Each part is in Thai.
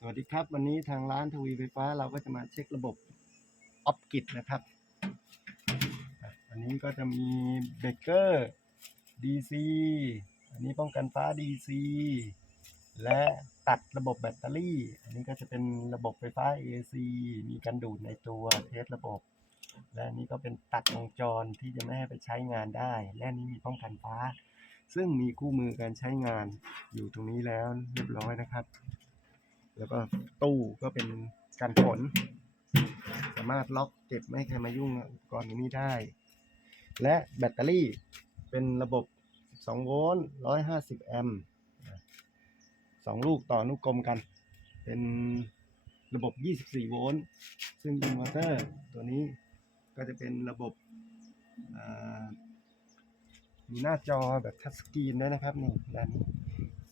สวัสดีครับ วันนี้ทางร้านทวีไฟฟ้าเราก็จะมาเช็คระบบออฟกิดนะครับอันนี้ก็จะมีเบเกอร์ DC อันนี้ป้องกันฟ้า DC และตัดระบบแบตเตอรี่ อันนี้ก็จะเป็นระบบไฟฟ้า AC มีกันดูดในตัวเทสระบบ และนี้ก็เป็นตัดวงจรที่จะไม่ให้ไปใช้งานได้ และนนี้มีป้องกันฟ้า ซึ่งมีคู่มือการใช้งานอยู่ตรงนี้แล้วเรียบร้อยนะครับ แล้วก็ตู้ก็เป็นกันฝนสามารถล็อกเก็บไม่ให้ใครมายุ่งกรณ์ตรงนี้ได้ และแบตเตอรี่เป็นระบบ 12 โวลต์ 150 แอมป์สองลูกต่อนุกรมกัน เป็นระบบ 24 โวลต์ ซึ่งอินเวอร์เตอร์ตัวนี้ก็จะเป็นระบบ มีหน้าจอแบบทัชสกรีนด้วยนะครับนี่ด้านนี้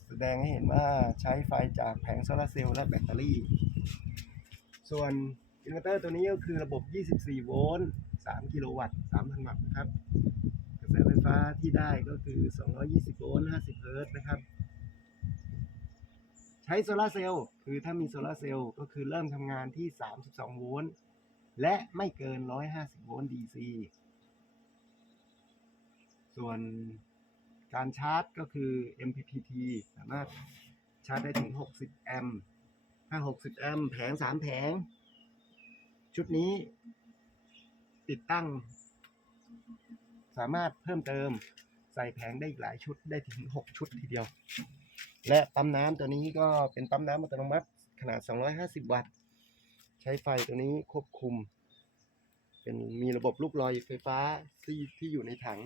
แสดงให้เห็นว่าใช้ไฟจากแผงโซลาเซลล์และแบตเตอรี่ ส่วนอินเวอร์เตอร์ตัวนี้ก็คือระบบ 24 โวลต์ 3 กิโลวัตต์ 3,000 วัตต์นะครับ กระแสไฟฟ้าที่ได้ก็คือ 220 โวลต์ 50 เฮิรต์นะครับ ใช้โซลาเซลล์ คือถ้ามีโซลาเซลล์ก็คือเริ่มทำงานที่ 32 โวลต์ และไม่เกิน 150 โวลต์ DC ส่วน การชาร์จก็คือ MPPT สามารถชาร์จได้ถึง 60 แอมป์ถ้า 60 แอมป์แผง 3 แผง ชุดนี้ ติดตั้ง สามารถเพิ่มเติมใส่แผงได้อีกหลายชุดได้ถึง 6 ชุดทีเดียว และปั๊มน้ำตัวนี้ก็เป็นปั๊มน้ำอัตโนมัติขนาด 250 วัตต์ ใช้ไฟตัวนี้ควบคุม เป็นมีระบบลูกลอยไฟฟ้าที่ที่อยู่ในถัง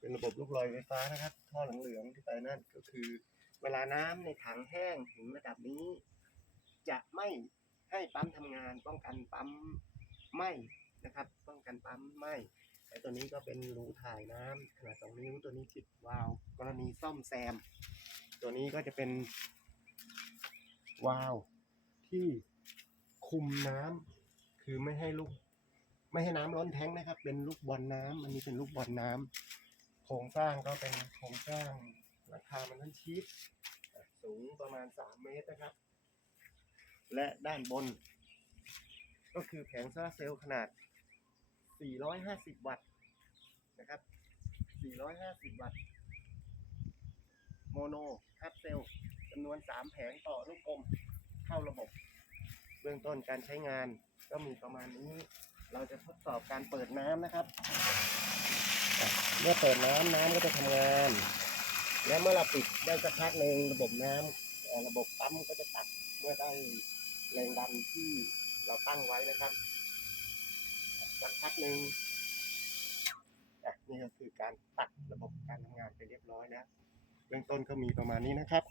เป็นระบบลูกลอยไฟฟ้านะครับ ท่อเหลืองๆที่ไปนั่นก็คือ เวลาน้ำในถังแห้งถึงระดับนี้ จะไม่ให้ปั๊มทำงาน ป้องกันปั๊มไหมนะครับ ป้องกันปั๊มไหมแต่ตัวนี้ก็เป็นรูถ่ายน้ำขนาดสองนิ้วตัวนี้ปิดวาล์วกรณีซ่อมแซม ตัวนี้ก็จะเป็นวาล์วที่คุมน้ำคือไม่ให้ลูก ไม่ให้น้ำล้นแท้งนะครับ เป็นลูกบอลน้ำอันนี้เป็นลูกบอลน้ำ โครงสร้างก็เป็นโครงสร้างราคามันทั้งชีสสูงประมาณ 3 เมตรนะครับ และด้านบน ก็คือแผงโซลาร์เซลล์ขนาด 450 วัตต์นะครับ 450 วัตต์ โมโนฮับเซลล์จำนวน 3 แผงต่อลูกกลมเข้าระบบ เบื้องต้นการใช้งานก็มีประมาณนี้ เราจะทดสอบการเปิดน้ำนะครับ เมื่อเปิดน้ำน้ำก็จะทำงาน และเมื่อเราปิดได้สักพักหนึ่งระบบน้ำเอ่อระบบปั๊มก็จะตัดเมื่อได้แรงดันที่เราตั้งไว้นะครับสักพักหนึ่งนี่ก็คือการตัดระบบการทำงานไปเรียบร้อยแล้วเบื้องต้นก็มีประมาณนี้นะครับ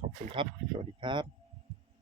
ขอบคุณครับ สวัสดีครับ